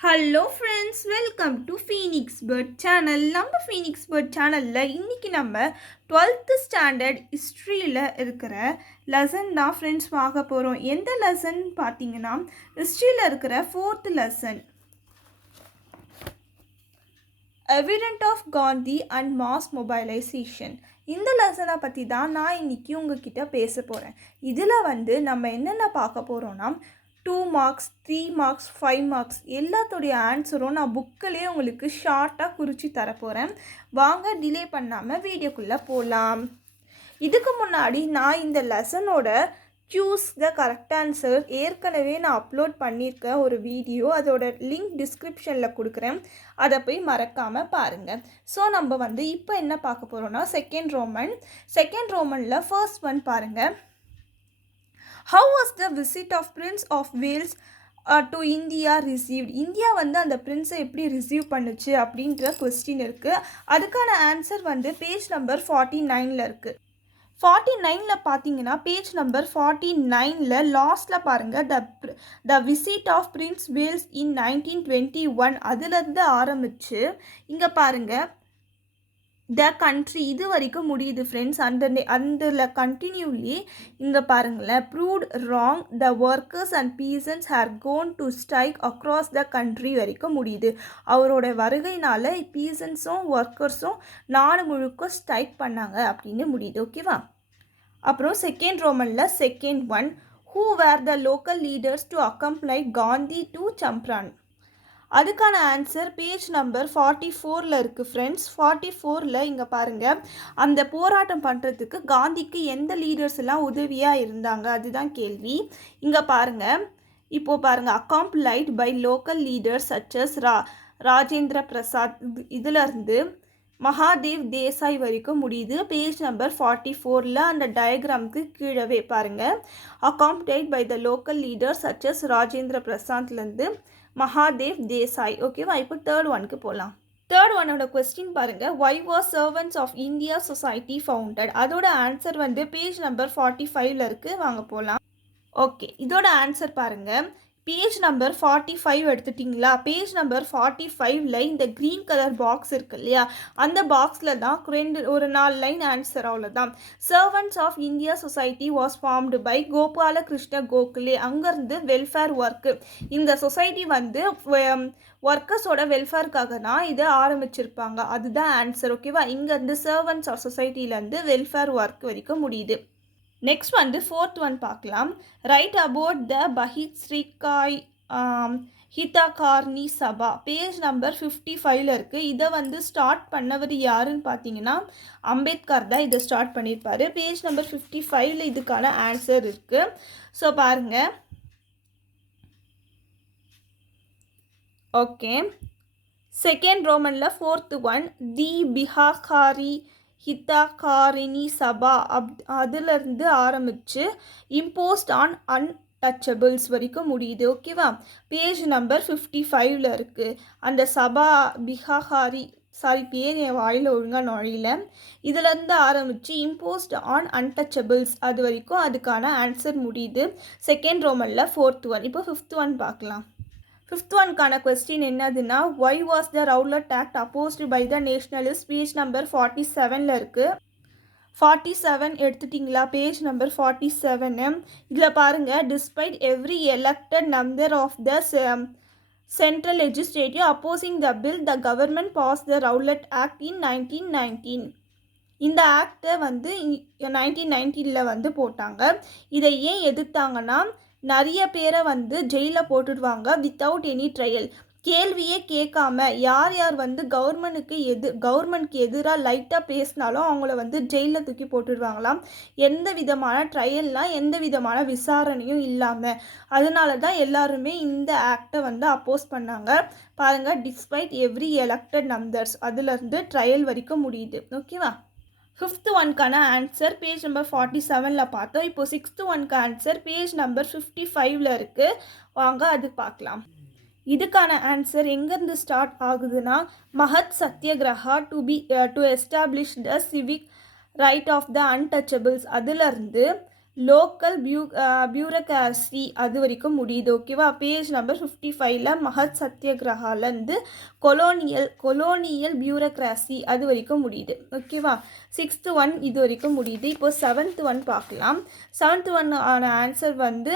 Hello friends, welcome to Phoenix Bird channel. நம்ம Phoenix Bird சேனலில் இன்றைக்கி நம்ம 12th ஸ்டாண்டர்ட் ஹிஸ்ட்ரியில் இருக்கிற லெசன் தான் ஃப்ரெண்ட்ஸ் பார்க்க போகிறோம். எந்த லெசன் பார்த்தீங்கன்னா ஹிஸ்ட்ரியில் இருக்கிற 4th lesson, evident of Gandhi and mass mobilisation. இந்த லெசனை பற்றி தான் நான் இன்றைக்கி உங்ககிட்ட பேச போகிறேன். இதில் நம்ம என்னென்ன பார்க்க போகிறோன்னா 2 மார்க்ஸ், 3 மார்க்ஸ், 5 மார்க்ஸ் எல்லாத்துடைய ஆன்சரும் நான் புக்கிலே உங்களுக்கு ஷார்ட்டாக குறித்து தரப்போகிறேன். வாங்க டிலே பண்ணாமல் வீடியோக்குள்ளே போகலாம். இதுக்கு முன்னாடி நான் இந்த லெசனோட சூஸ் த கரெக்ட் ஆன்சர் ஏற்கனவே நான் அப்லோட் பண்ணியிருக்கேன் ஒரு வீடியோ. அதோட லிங்க் டிஸ்கிரிப்ஷனில் கொடுக்குறேன், அதை போய் மறக்காமல் பாருங்கள். ஸோ நம்ம இப்போ என்ன பார்க்க போகிறோன்னா செகண்ட் ரோமனில் ஃபர்ஸ்ட் ஒன் பாருங்கள். How was the visit of Prince of Wales to India received? India அந்த பிரின்ஸை எப்படி ரிசீவ் பண்ணுச்சு அப்படின்ற கொஸ்டின் இருக்குது. அதுக்கான ஆன்சர் பேஜ் நம்பர் 49 இருக்குது. 49 பார்த்தீங்கன்னா பேஜ் நம்பர் 49 லாஸ்ட்டில் பாருங்கள், the visit of Prince Wales in 1921 அதுலேருந்து ஆரம்பித்து இங்கே பாருங்கள் த கண்ட்ரி இது வரைக்கும் முடியுது ஃப்ரெண்ட்ஸ். அதில் கண்டினியூலி இங்கே பாருங்களேன், proved wrong the workers and peasants here gone to strike across the country வரைக்கும் முடியுது. அவரோட வருகையினால் பீசன்ஸும் ஒர்க்கர்ஸும் நாடு முழுக்க ஸ்ட்ரைக் பண்ணாங்க அப்படின்னு முடியுது. ஓகேவா? அப்புறம் செகண்ட் ரோமனில் second one, who were the local leaders to accompany Gandhi to Champaran. அதுக்கான ஆன்சர் பேஜ் நம்பர் 44 இருக்குது ஃப்ரெண்ட்ஸ். 44 இங்கே பாருங்கள், அந்த போராட்டம் பண்ணுறதுக்கு காந்திக்கு எந்த லீடர்ஸ் எல்லாம் உதவியாக இருந்தாங்க அதுதான் கேள்வி. இங்கே பாருங்கள், இப்போது பாருங்கள், accompanied by local leaders such as Rajendra Prasad இதிலருந்து மகாதேவ் தேசாய் வரைக்கும் முடியுது. பேஜ் நம்பர் 44 அந்த டயக்ராமுக்கு கீழவே பாருங்கள், accompanied by the local leaders such as Rajendra பிரசாத்லேருந்து மகாதேவ் தேசாய். ஓகேவா? இப்போ தேர்ட் ஒனுக்கு போகலாம். தேர்ட் ஒனோட கொஸ்டின் பாருங்கள், why was servants of India society founded. அதோட ஆன்சர் பேஜ் நம்பர் 45 இருக்குது. வாங்க போகலாம். ஓகே, இதோட ஆன்சர் பாருங்கள், பேஜ் நம்பர் 45 எடுத்துட்டிங்களா? பேஜ் நம்பர் 45 இந்த க்ரீன் கலர் பாக்ஸ் இருக்கு இல்லையா, அந்த பாக்ஸில் தான் ஒரு 4 லைன் ஆன்சர், அவ்வளோதான். Servants of India society was formed by Gopala Krishna Gokhale. அங்கேருந்து வெல்ஃபேர் ஒர்க்கு, இந்த சொசைட்டி ஒர்க்கர்ஸோட வெல்ஃபேருக்காக தான் இதை ஆரம்பிச்சிருப்பாங்க, அதுதான் ஆன்சர். ஓகேவா? இங்கேருந்து சர்வன்ட்ஸ் ஆஃப் சொசைட்டிலேருந்து வெல்ஃபேர் ஒர்க் வரைக்கும் முடியுது. நெக்ஸ்ட் ஃபோர்த் ஒன் பார்க்கலாம். ரைட் அபவுட் த பஹித் ஸ்ரீகாய் ஹிதகார்னி சபா. பேஜ் நம்பர் 55 இருக்குது. இதை ஸ்டார்ட் பண்ணவர் யாருன்னு பார்த்தீங்கன்னா அம்பேத்கர் தான் இதை ஸ்டார்ட் பண்ணியிருப்பார். பேஜ் நம்பர் 55 இதுக்கான ஆன்சர் இருக்குது. ஸோ பாருங்கள். ஓகே, செகண்ட் ரோமனில் ஃபோர்த் ஒன், தி பிஹாகாரி ஹிதகாரினி சபா அதிலிருந்து ஆரம்பித்து இம்போஸ்ட் ஆன் அன்டச்சபிள்ஸ் வரைக்கும் முடியுது. ஓகேவா? பேஜ் நம்பர் 55 இருக்குது. அந்த சபா பிஹாகாரி, பேர் என் வாயில் ஒழுங்காக நுழையில, இதிலேருந்து ஆரம்பித்து இம்போஸ்ட் ஆன் அன்டச்சபிள்ஸ் அது வரைக்கும் அதுக்கான ஆன்சர் முடியுது. செகண்ட் ரோமனில் ஃபோர்த் ஒன். இப்போ ஃபிஃப்த் ஒன் பார்க்கலாம். ஃபிஃப்த் ஒன்க்கான கொஸ்டின் என்னதுன்னா, why was the Rowlatt act opposed by the nationalist. Page number 47 இருக்குது. 47 எடுத்துட்டிங்களா? பேஜ் நம்பர் 47 இதில் பாருங்கள், despite every elected number of the central legislative opposing the bill, the government pass the Rowlatt act in 1919. இந்த ஆக்டை 1919 போட்டாங்க. இதை ஏன் எதிர்த்தாங்கன்னா, நிறைய பேரை ஜெயிலில் போட்டுடுவாங்க வித்தவுட் எனி ட்ரையல். கேள்வியே கேட்காம யார் கவர்மெண்ட்க்கு எதிராக லைட்டாக பேசினாலும் அவங்கள ஜெயிலில் தூக்கி போட்டுடுவாங்களாம், எந்த விதமான ட்ரையல்லாம் எந்த விதமான விசாரணையும் இல்லாமல். அதனால தான் எல்லாருமே இந்த ஆக்டை அப்போஸ் பண்ணாங்க. பாருங்கள், டிஸ்பைட் எவ்ரி எலெக்டட் நம்பர்ஸ் அதுலேருந்து ட்ரையல் வரைக்கும் முடியுது. ஓகேவா? ஃபிஃப்த் ஒன்க்கான ஆன்சர் பேஜ் நம்பர் 47 பார்த்தோம். இப்போது சிக்ஸ்த் ஒன்க்கு ஆன்சர் பேஜ் நம்பர் 55 இருக்குது. வாங்க அது பார்க்கலாம். இதுக்கான ஆன்சர் எங்கேருந்து ஸ்டார்ட் ஆகுதுன்னா, Mahad Satyagraha to establish the civic right of the untouchables அதிலிருந்து லோக்கல் பியூரோக்ராசி அது வரைக்கும் முடியுது. ஓகேவா? பேஜ் நம்பர் 55ல் மஹத் சத்யகிரகாலேருந்து கொலோனியல் பியூரோக்ராசி அது வரைக்கும் முடியுது. ஓகேவா? 6th ஒன் இது வரைக்கும் முடியுது. இப்போ 7th ஒன் பார்க்கலாம். 7th ஒன் ஆன ஆன்சர் வந்து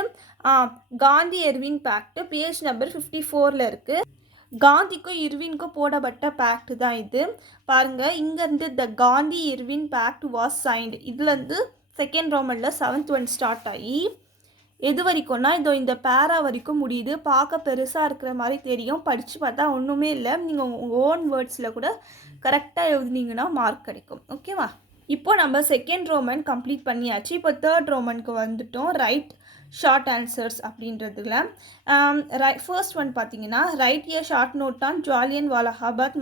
Gandhi Irwin pact. Page number 54ல் இருக்குது. காந்திக்கும் இர்வின்க்கும் போடப்பட்ட பேக்ட் தான் இது. பாருங்கள், இங்கேருந்து the Gandhi Irwin pact was signed. இதுலேருந்து செகண்ட் ரோமனில் 7th ஒன் ஸ்டார்ட் ஆகி எது வரைக்கும்னா இந்த பேரா வரைக்கும் முடியுது. பார்க்க பெருசாக இருக்கிற மாதிரி தெரியும், படித்து பார்த்தா ஒன்றுமே இல்லை. நீங்கள் உங்கள் ஓன் வேர்ட்ஸில் கூட கரெக்டாக எழுதுனீங்கன்னா மார்க் கிடைக்கும். ஓகேவா? இப்போ நம்ம செகண்ட் ரோமன் கம்ப்ளீட் பண்ணியாச்சு. இப்போ தேர்ட் ரோமனுக்கு வந்துட்டோம். ரைட் ஷார்ட் ஆன்சர்ஸ் அப்படின்றதுல ஃபர்ஸ்ட் ஒன் பார்த்தீங்கன்னா, write a short note on Jallian Walabagh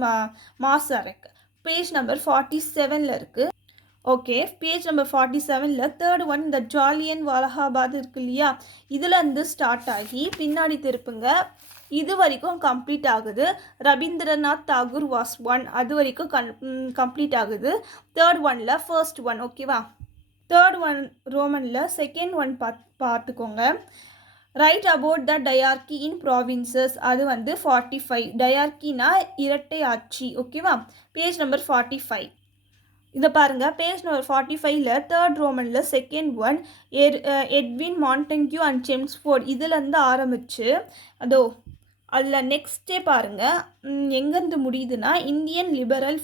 massacre. Page number 47ல் இருக்குது. ஓகே, பேஜ் நம்பர் 47ல் தேர்ட் ஒன் இந்த ஜாலியன் வாலாபாக் இருக்கு இல்லையா, இதுலேருந்து ஸ்டார்ட் ஆகி பின்னாடி திருப்புங்க, இது வரைக்கும் கம்ப்ளீட் ஆகுது. ரவீந்திரநாத் தாகூர் வாஸ் ஒன், அது வரைக்கும் கம்ப்ளீட் ஆகுது. தேர்ட் ஒனில் ஃபர்ஸ்ட் ஒன். ஓகேவா? தேர்ட் ஒன் ரோமனில் செகண்ட் ஒன் பார்த்துக்கோங்க. Right about the dyarchy in provinces, அது வந்து 45. டயார்கினா இரட்டை ஆட்சி. ஓகேவா? பேஜ் நம்பர் 45 இதை பாருங்கள். பேஜ் நம்பர் 45ல் தேர்ட் ரோமனில் second one Edwin Montagu and Chelmsford, இதுலேருந்து ஆரம்பித்து அதில் நெக்ஸ்ட்டே பாருங்கள் எங்கேருந்து முடியுதுன்னா இந்தியன் லிபரல்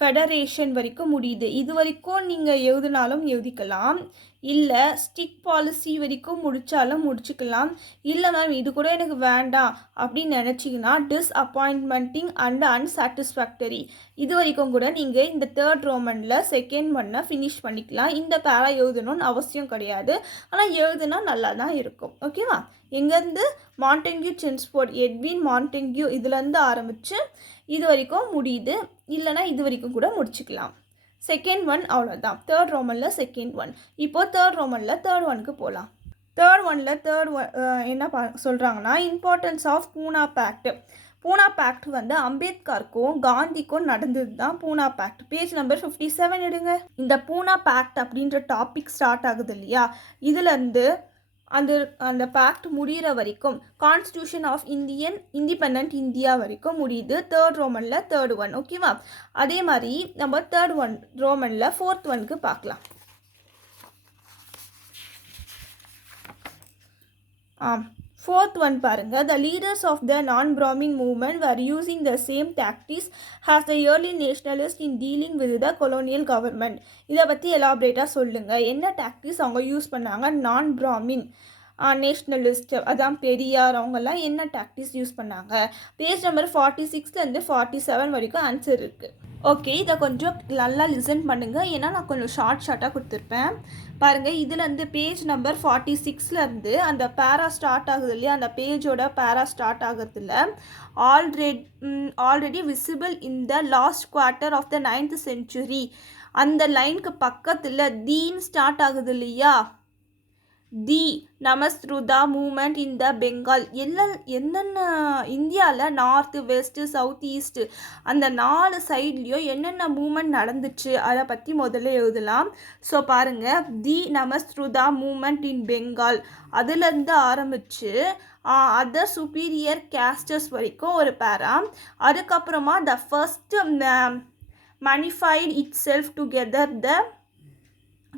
ஃபெடரேஷன் வரைக்கும் முடியுது. இது வரைக்கும் நீங்கள் எழுதினாலும் எழுதிக்கலாம், இல்லை ஸ்டிக் பாலிசி வரைக்கும் முடித்தாலும் முடிச்சுக்கலாம். இல்லை மேம் இது கூட எனக்கு வேண்டாம் அப்படின்னு நினச்சிங்கன்னா டிஸ்அப்பாயின்மெண்டிங் அண்ட் அன்சாட்டிஸ்ஃபேக்டரி, இது வரைக்கும் கூட நீங்கள் இந்த தேர்ட் ரோமனில் செகண்ட் ஒன்னை ஃபினிஷ் பண்ணிக்கலாம். இந்த பேரா எழுதணும்னு அவசியம் கிடையாது, ஆனால் எழுதுனா நல்லா தான் இருக்கும். ஓகேவா? எங்கேருந்து மாண்டெங்யூ செம்ஸ்ஃபோர்ட் எட்வின் மாண்டெங்யூ இதுலேருந்து ஆரம்பித்து இது வரைக்கும் முடியுது, இல்லைனா இது வரைக்கும் கூட முடிச்சுக்கலாம். செகண்ட் ஒன் அவ்வளோதான். தேர்ட் ரோமனில் செகண்ட் ஒன். இப்போது தேர்ட் ரோமனில் தேர்ட் ஒனுக்கு போகலாம். தேர்ட் ஒனில் என்ன சொல்கிறாங்கன்னா, importance of Poona pact. Poona pact வந்து அம்பேத்கருக்கும் காந்திக்கும் நடந்தது தான் பூனா பேக்ட். பேஜ் நம்பர் 57 எடுங்க. இந்த பூனா பேக்ட் அப்படின்ற டாபிக் ஸ்டார்ட் ஆகுது இல்லையா, இதுலேருந்து அந்த பேக்ட் முடிகிற வரைக்கும் கான்ஸ்டியூஷன் ஆஃப் இண்டிபெண்ட் இந்தியா வரைக்கும் முடியுது. தேர்ட் ரோமனில் தேர்ட் ஒன். ஓகேவா? அதே மாதிரி நம்ம தேர்ட் ஒன் ரோமனில் ஃபோர்த் ஒனுக்கு பார்க்கலாம். Fourth one பாருங்க. The leaders of the non-Brahmin movement were using the same tactics as the early nationalists in dealing with the colonial government. இதை பற்றி எலாபரேட்டாக சொல்லுங்கள். என்ன டாக்டிக்ஸ் அவங்க யூஸ் பண்ணாங்க? நான்-பிராமின் நேஷ்னலிஸ்ட், அதான் பெரியார், அவங்கெல்லாம் என்ன டாக்டிக்ஸ் யூஸ் பண்ணாங்க? பேஜ் நம்பர் 46லேருந்து 47 வரைக்கும் ஆன்சர் இருக்குது. ஓகே, இதை கொஞ்சம் நல்லா லிசன் பண்ணுங்கள், ஏன்னா நான் கொஞ்சம் ஷார்ட்டாக கொடுத்துருப்பேன். பாருங்கள், இதுலேருந்து பேஜ் நம்பர் 46லேருந்து அந்த பேரா ஸ்டார்ட் ஆகுது இல்லையா, அந்த பேஜோட பேரா ஸ்டார்ட் ஆகுறதுல already visible in the last quarter of the 9th century அந்த லைனுக்கு பக்கத்தில் தீன் ஸ்டார்ட் ஆகுது இல்லையா, தி நமஸ்ருதா மூமெண்ட் இன் த பெங்கால், என்னென்ன இந்தியாவில் நார்த்து வெஸ்ட்டு சவுத் ஈஸ்ட்டு அந்த 4 சைட்லேயும் என்னென்ன மூமெண்ட் நடந்துச்சு அதை பற்றி முதல்ல எழுதலாம். ஸோ பாருங்கள், தி நமஸ்ருதா மூமெண்ட் இன் பெங்கால் அதுலேருந்து ஆரம்பித்து அதர் சுப்பீரியர் கேஸ்டர்ஸ் வரைக்கும் ஒரு பேரா. அதுக்கப்புறமா the first manifested itself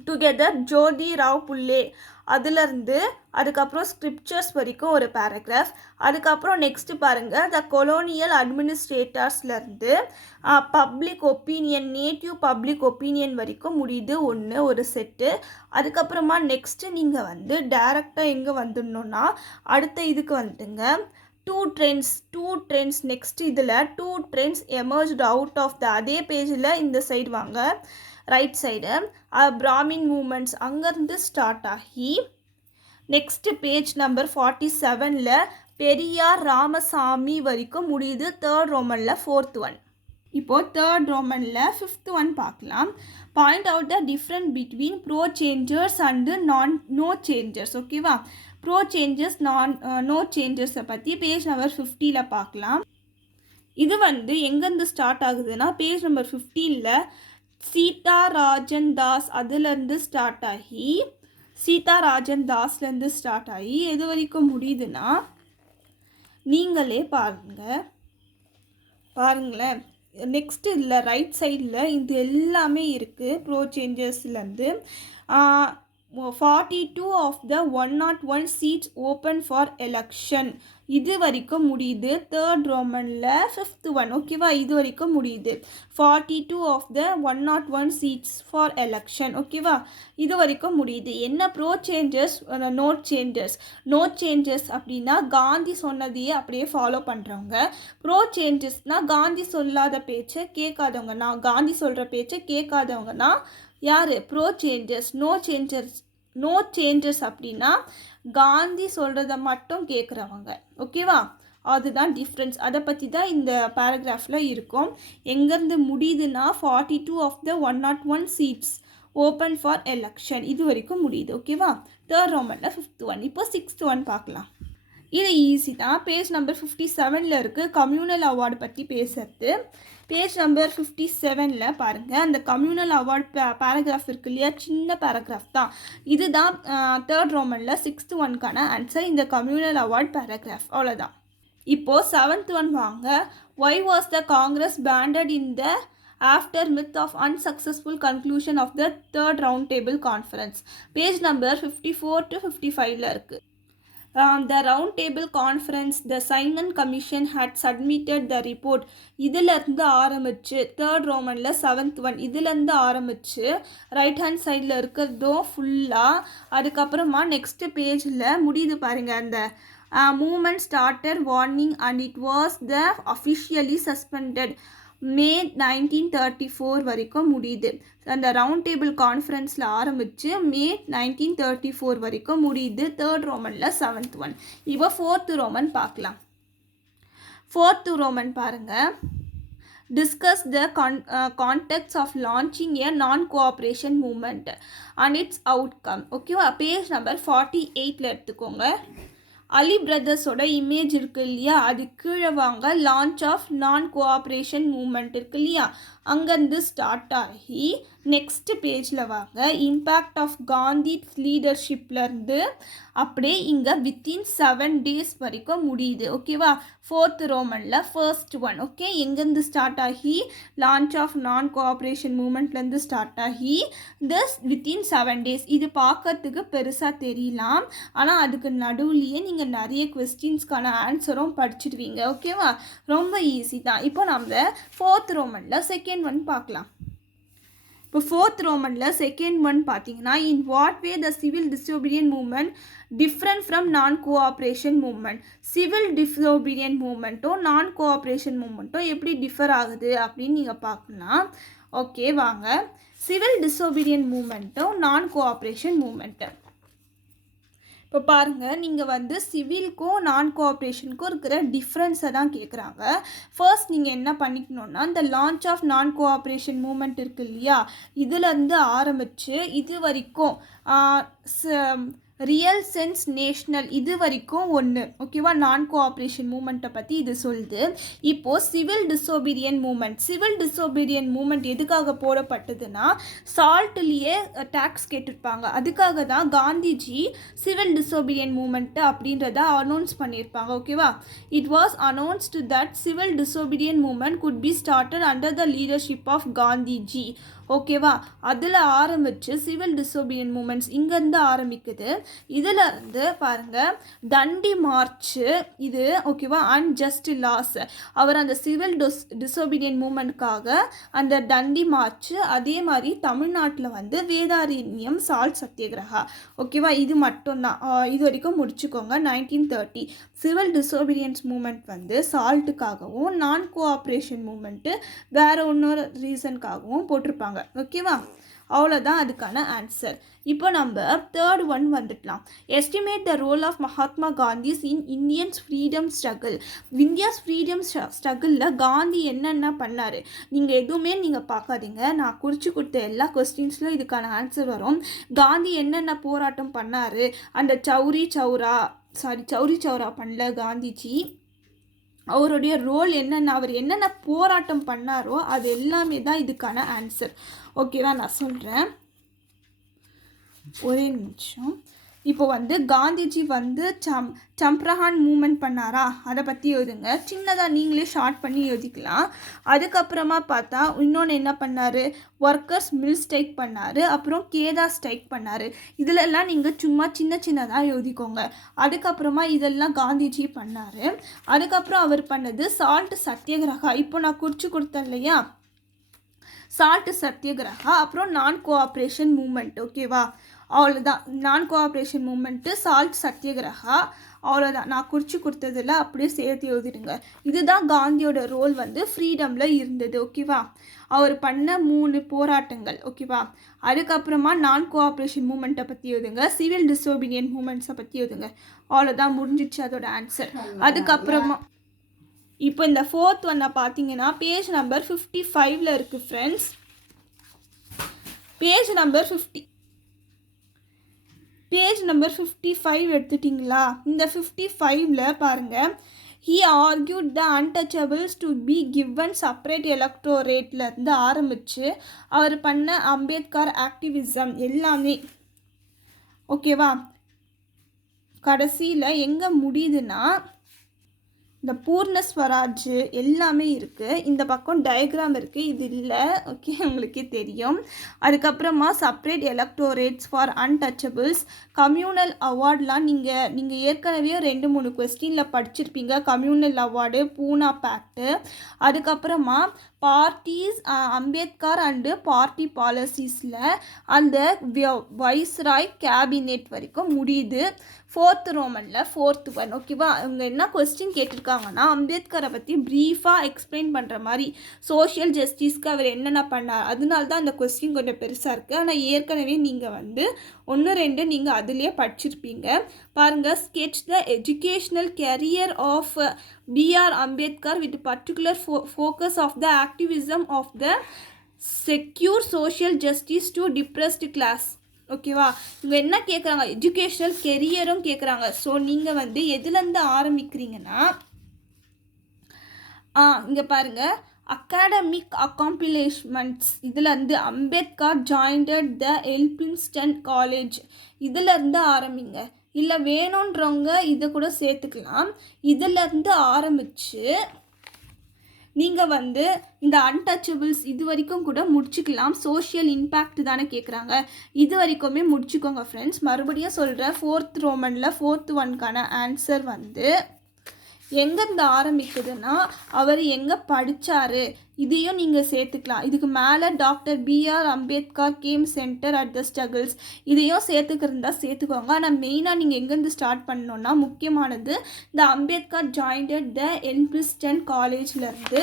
together Jyoti Rao Phule அதுலேருந்து அதுக்கப்புறம் ஸ்கிரிப்சர்ஸ் வரைக்கும் ஒரு பேராகிராஃப். அதுக்கப்புறம் நெக்ஸ்ட்டு பாருங்கள், த கொலோனியல் அட்மினிஸ்ட்ரேட்டர்ஸ்லேருந்து public opinion native public opinion வரைக்கும் முடியுது ஒரு செட்டு. அதுக்கப்புறமா நெக்ஸ்ட்டு நீங்கள் வந்து டைரெக்டாக எங்கே வந்துடணுன்னா அடுத்த இதுக்கு வந்துட்டுங்க. டூ ட்ரெண்ட்ஸ் நெக்ஸ்ட் இதில் 2 trends emerged out of the அதே பேஜில் இந்த சைடு வாங்க, ரைட் சைடு பிராமின் மூமெண்ட்ஸ் அங்கேருந்து ஸ்டார்ட் ஆகி நெக்ஸ்ட்டு பேஜ் நம்பர் 47ல் பெரியார் ராமசாமி வரைக்கும் முடியுது. தேர்ட் ரோமனில் ஃபோர்த் ஒன். இப்போது தேர்ட் ரோமனில் ஃபிஃப்த் ஒன் பார்க்கலாம். Point out the different between pro changers and no changers. ஓகேவா? ப்ரோ சேஞ்சஸ் நோ சேஞ்சர்ஸை பற்றி பேஜ் நம்பர் 50ல் பார்க்கலாம். இது வந்து எங்கேருந்து ஸ்டார்ட் ஆகுதுன்னா பேஜ் நம்பர் 15ல் சீதா ராஜன் தாஸ் அதுலேருந்து ஸ்டார்ட் ஆகி சீதாராஜன் தாஸ்லேருந்து ஸ்டார்ட் ஆகி எது வரைக்கும் முடியுதுன்னா நீங்களே பாருங்களேன். நெக்ஸ்ட்டு இதில் ரைட் சைடில் இது எல்லாமே இருக்குது. ப்ரோ சேஞ்சஸ்லேருந்து 42 of the 101 seats open for election இது வரைக்கும் முடியுது. தேர்ட் ரோமனில் 5th ஒன். ஓகேவா, இது வரைக்கும் முடியுது. 42 of the 101 seats for election. ஓகேவா, இது வரைக்கும் முடியுது. என்ன ப்ரோ சேஞ்சஸ், நோட் சேஞ்சஸ் அப்படின்னா காந்தி சொன்னதையே அப்படியே ஃபாலோ பண்ணுறவங்க. ப்ரோ சேஞ்சஸ்னால் காந்தி சொல்லாத பேச்சை கேட்காதவங்க. நான் காந்தி சொல்கிற பேச்சை கேட்காதவங்கன்னா யார்? Bro changes. நோ சேஞ்சஸ் அப்படின்னா காந்தி சொல்கிறத மட்டும் கேட்குறவங்க. ஓகேவா, அதுதான் டிஃப்ரென்ஸ். அதை பற்றி தான் இந்த பேராகிராஃபில் இருக்கும். எங்கேருந்து முடியுதுன்னா 42 of the 101 seats open for election இது வரைக்கும் முடியுது. ஓகேவா, தேர்ட் ரோமனில் 5th ஒன். இப்போ 6th ஒன் பார்க்கலாம். இது ஈஸி தான். பேஜ் நம்பர் 57 இருக்குது. கம்யூனல் அவார்டு பற்றி பேசுறது. பேஜ் நம்பர் 57 பாருங்கள். அந்த கம்யூனல் அவார்டு பேராகிராஃப் இருக்கு இல்லையா, சின்ன பேராகிராஃப் தான். இதுதான் தேர்ட் ரோமனில் 6th ஒன்க்கான ஆன்சர், இந்த கம்யூனல் அவார்டு பேராகிராஃப். அவ்வளோதான். இப்போது 7th ஒன் வாங்க. Y was the Congress banded in the after myth of unsuccessful conclusion of the third round table conference. Page number 54 to 55 இருக்குது. The round table conference, the Simon Commission had submitted the report. இதிலேருந்து ஆரம்பிச்சு third ரோமனில் 7th one இதிலேருந்து ஆரம்பிச்சு right hand சைடில் இருக்கிறதும் ஃபுல்லாக. அதுக்கப்புறமா நெக்ஸ்ட் பேஜில் முடியுது பாருங்கள். அந்த movement started warning and it was the officially suspended May 1934 வரைக்கும் முடியுது. அந்த ரவுண்ட் டேபிள் கான்ஃபரன்ஸில் ஆரம்பித்து மே 1934 வரைக்கும் முடியுது. தேர்ட் ரோமனில் 7th ஒன். இப்போ 4th ரோமன் பார்க்கலாம். 4th ரோமன் பாருங்கள். discuss the context of launching a non-cooperation movement and its outcome. ஓகேவா, பேஜ் நம்பர் 48 எடுத்துக்கோங்க. அலி பிரதர்ஸோட இமேஜ் இருக்கு இல்லையா, அது கீழே வாங்க. Launch of non cooperation movement இருக்கு இல்லையா, அங்கேருந்து ஸ்டார்ட் ஆகி நெக்ஸ்ட் பேஜில் வாங்க. இம்பேக்ட் ஆஃப் காந்தி லீடர்ஷிப்லேருந்து அப்படியே இங்கே வித்தின் 7 days வரைக்கும் முடியுது. ஓகேவா, 4th ரோமனில் 1st ஒன். ஓகே, எங்கேருந்து ஸ்டார்ட் ஆகி லான்ச் ஆஃப் நான் கோஆப்ரேஷன் மூமெண்ட்லேருந்து ஸ்டார்ட் ஆகி திஸ் வித்தின் 7 days. இது பார்க்கறதுக்கு பெருசாக தெரியலாம், ஆனால் அதுக்கு நடுவுலையே நீங்கள் நிறைய கொஸ்டின்ஸ்க்கான ஆன்சரும் படிச்சுடுவீங்க. ஓகேவா, ரொம்ப ஈஸி தான். இப்போ நம்ம 4th ரோமனில் 2nd ஒன் பார்க்கலாம். இப்போ 4th ரோமனில் 2nd ஒன் பார்த்தீங்கன்னா, in what way the civil disobedient movement different from non cooperation movement. Civil disobedient மூமெண்ட்டும் நான் கோஆப்ரேஷன் மூமெண்ட்டும் எப்படி டிஃபர் ஆகுது அப்படின்னு நீங்கள் பார்க்கலாம். ஓகே வாங்க. சிவில் டிசோபீடியன்ட் மூமெண்ட்டும் நான் கோஆப்ரேஷன் மூமெண்ட்டு இப்போ பாருங்கள். நீங்கள் சிவிலுக்கும் நான் கோஆப்ரேஷனுக்கும் இருக்கிற டிஃப்ரென்ஸை தான் கேட்குறாங்க. ஃபர்ஸ்ட் நீங்கள் என்ன பண்ணிக்கணுன்னா, இந்த launch of non cooperation movement இருக்குது இல்லையா, இதிலேருந்து ஆரம்பித்து இது வரைக்கும் ரியல் சென்ஸ் நேஷ்னல் இது வரைக்கும் ஒன்று. ஓகேவா, நான் கோஆப்ரேஷன் மூமெண்ட்டை பற்றி இது சொல்லுது. இப்போது சிவில் டிசோபீடியன்ட் மூமெண்ட் எதுக்காக போடப்பட்டதுன்னா, சால்ட்லேயே டேக்ஸ் கேட்டிருப்பாங்க. அதுக்காக தான் காந்திஜி சிவில் டிசோபீடியன்ட் மூமெண்ட்டு அப்படின்றத அனௌன்ஸ் பண்ணியிருப்பாங்க. ஓகேவா, it was announced that civil disobedient movement could be started under the leadership of Gandhiji. ஓகேவா, அதில் ஆரம்பித்து சிவில் டிசோபீடியன்ட் மூமெண்ட்ஸ் இங்கேருந்து ஆரம்பிக்குது. இதில் இருந்து பாருங்கள், தண்டி மார்ச்சு இது. ஓகேவா, அன்ஜஸ்ட் லாஸ். அவர் அந்த சிவில் டிசோபீடியன்ட் மூமெண்ட்காக அந்த தண்டி மார்ச்சு. அதே மாதிரி தமிழ்நாட்டில் வேதாரண்யம் சால்ட் சத்தியகிரகா. ஓகேவா, இது மட்டும்தான். இது வரைக்கும் முடிச்சுக்கோங்க. 1930 சிவில் டிசோபீடியன்ஸ் மூமெண்ட் சால்ட்டுக்காகவும் நான் கோஆப்ரேஷன் மூமெண்ட்டு வேறு இன்னொரு ரீசனுக்காகவும் போட்டிருப்பாங்க. ஓகேவா, அவ்வளோதான் அதுக்கான ஆன்சர். இப்போ நம்ம 3rd ஒன் வந்துடலாம். Estimate the role of Mahatma Gandhi's in Indians freedom struggle. India's freedom ஸ்ட்ரகிளில் காந்தி என்னென்ன பண்ணார், நீங்கள் எதுவுமே நீங்கள் பார்க்காதீங்க. நான் குறித்து கொடுத்த எல்லா கொஸ்டின்ஸ்லையும் இதுக்கான ஆன்சர் வரும். காந்தி என்னென்ன போராட்டம் பண்ணார், அந்த சௌரி சௌரா பண்ணல காந்திஜி. அவருடைய ரோல் என்னென்ன, அவர் என்னென்ன போராட்டம் பண்ணாரோ அது எல்லாமே தான் இதுக்கான ஆன்சர். ஓகேவா, நான் சொல்கிறேன். ஒரே நிமிஷம். இப்போ வந்து காந்திஜி வந்து சம்ப்ரஹான் மூமெண்ட் பண்ணாரா, அதை பற்றி எழுதுங்க. சின்னதாக நீங்களே ஷார்ட் பண்ணி எழுதிக்கலாம். அதுக்கப்புறமா பார்த்தா இன்னொன்று என்ன பண்ணார், ஒர்க்கர்ஸ் மில் ஸ்ட்ரைக் பண்ணார், அப்புறம் கேதா ஸ்ட்ரைக் பண்ணார். இதிலெல்லாம் நீங்கள் சும்மா சின்னதாக எழுதிக்கோங்க. அதுக்கப்புறமா இதெல்லாம் காந்திஜி பண்ணார். அதுக்கப்புறம் அவர் பண்ணது சால்ட் சத்தியகிரகா. இப்போ நான் குறித்து கொடுத்தேன் இல்லையா, சால்ட் சத்தியகிரகா, அப்புறம் நான் கோஆப்ரேஷன் மூமெண்ட். ஓகேவா, அவ்வளோதான். நான் கோஆப்ரேஷன் மூமெண்ட்டு, சால்ட் சத்தியகிரகா, அவ்வளோதான். நான் குறித்து கொடுத்ததில் அப்படியே சேர்த்து எழுதிடுங்க. இதுதான் காந்தியோட ரோல் வந்து ஃப்ரீடமில் இருந்தது. ஓகேவா, அவர் பண்ண 3 போராட்டங்கள். ஓகேவா, அதுக்கப்புறமா நான் கோஆப்ரேஷன் மூமெண்ட்டை பற்றி எழுதுங்க, சிவில் டிசோபீனியன் மூமெண்ட்ஸை பற்றி எழுதுங்க. அவ்வளோதான், முடிஞ்சிச்சு அதோட ஆன்சர். அதுக்கப்புறமா இப்போ இந்த 4th ஒன்னை பார்த்தீங்கன்னா பேஜ் நம்பர் 55 இருக்குது ஃப்ரெண்ட்ஸ். Page number 55 எடுத்துட்டிங்களா? இந்த 55ல் பாருங்கள், he argued the untouchables to be given separate electorateலேருந்து ஆரம்பித்து அவர் பண்ண அம்பேத்கர் ஆக்டிவிசம் எல்லாமே. ஓகேவா, கடைசியில் எங்கே முடியுதுன்னா இந்த பூர்ண ஸ்வராஜ் எல்லாமே இருக்குது. இந்த பக்கம் டயக்ராம் இருக்குது, இது இல்லை. ஓகே, உங்களுக்கே தெரியும். அதுக்கப்புறமா செப்ரேட் எலக்டோரேட்ஸ் ஃபார் அன்டச்சபிள்ஸ், கம்யூனல் அவார்ட்லாம் நீங்கள் ஏற்கனவே 2-3 கொஸ்டினில் படிச்சிருப்பீங்க. கம்யூனல் அவார்டு, பூனா பேக்டு. அதுக்கப்புறமா பார்ட்டிஸ், அம்பேத்கர் அண்டு பார்ட்டி பாலிசிஸில் அந்த வைஸ்ராய் கேபினெட் வரைக்கும் முடியுது. 4th ரோமனில் 4th one. ஓகேவா, அவங்க என்ன கொஸ்டின் கேட்டிருக்காங்கன்னா அம்பேத்கரை பற்றி ப்ரீஃபாக எக்ஸ்பிளைன் பண்ணுற மாதிரி, சோஷியல் ஜஸ்டிஸ்க்கு அவர் என்னென்ன பண்ணார், அதனால தான் அந்த கொஸ்டின் கொஞ்சம் பெருசாக இருக்குது. ஆனால் ஏற்கனவே நீங்கள் வந்து 1-2 நீங்கள் அதுலேயே படிச்சிருப்பீங்க. பாருங்கள், sketch the educational career of B.R. Ambedkar with particular focus of the activism of the secure social justice to depressed class. ஓகேவா, இவங்க என்ன கேட்குறாங்க, எஜுகேஷ்னல் கெரியரும் கேட்குறாங்க. ஸோ நீங்கள் வந்து எதுலேருந்து ஆரம்பிக்கிறீங்கன்னா, இங்கே பாருங்கள், அகாடமிக் அக்காம்ப்ளிஷ்மெண்ட்ஸ், இதிலேருந்து அம்பேத்கர் ஜாயின்ட் த எல்பின்ஸ்டன் காலேஜ், இதிலேருந்து ஆரம்பிங்க. இல்லை வேணுன்றவங்க இதை கூட சேர்த்துக்கலாம். இதிலேருந்து ஆரம்பித்து நீங்கள் வந்து இந்த அன்டச்சபிள்ஸ் இது வரைக்கும் கூட முடிச்சுக்கலாம். சோஷியல் இம்பேக்ட் தானே கேட்குறாங்க, இது வரைக்குமே முடிச்சுக்கோங்க ஃப்ரெண்ட்ஸ். மறுபடியும் சொல்கிறேன், 4th ரோமனில் 4th ஒன்க்கான ஆன்சர் வந்து எங்கேருந்து ஆரம்பிக்குதுன்னா அவர் எங்கே படித்தார், இதையும் நீங்கள் சேர்த்துக்கலாம். இதுக்கு மேலே doctor B.R. Ambedkar game centre at the struggles, இதையும் சேர்த்துக்கிறதா சேர்த்துக்கோங்க. ஆனால் மெயினாக நீங்கள் எங்கேருந்து ஸ்டார்ட் பண்ணணுன்னா, முக்கியமானது இந்த அம்பேத்கர் ஜாயின்ட் த எல்பின்ஸ்டன் காலேஜ்லேருந்து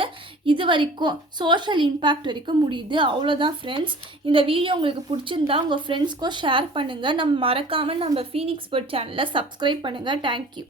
இது வரைக்கும் சோஷியல் இம்பேக்ட் வரைக்கும் முடியுது. அவ்வளோதான் ஃப்ரெண்ட்ஸ். இந்த வீடியோ உங்களுக்கு பிடிச்சிருந்தா உங்கள் ஃப்ரெண்ட்ஸ்க்கும் ஷேர் பண்ணுங்கள். நம்ம மறக்காமல் நம்ம ஃபீனிக்ஸ் பர்ட் சேனலை சப்ஸ்கிரைப் பண்ணுங்கள். தேங்க்யூ.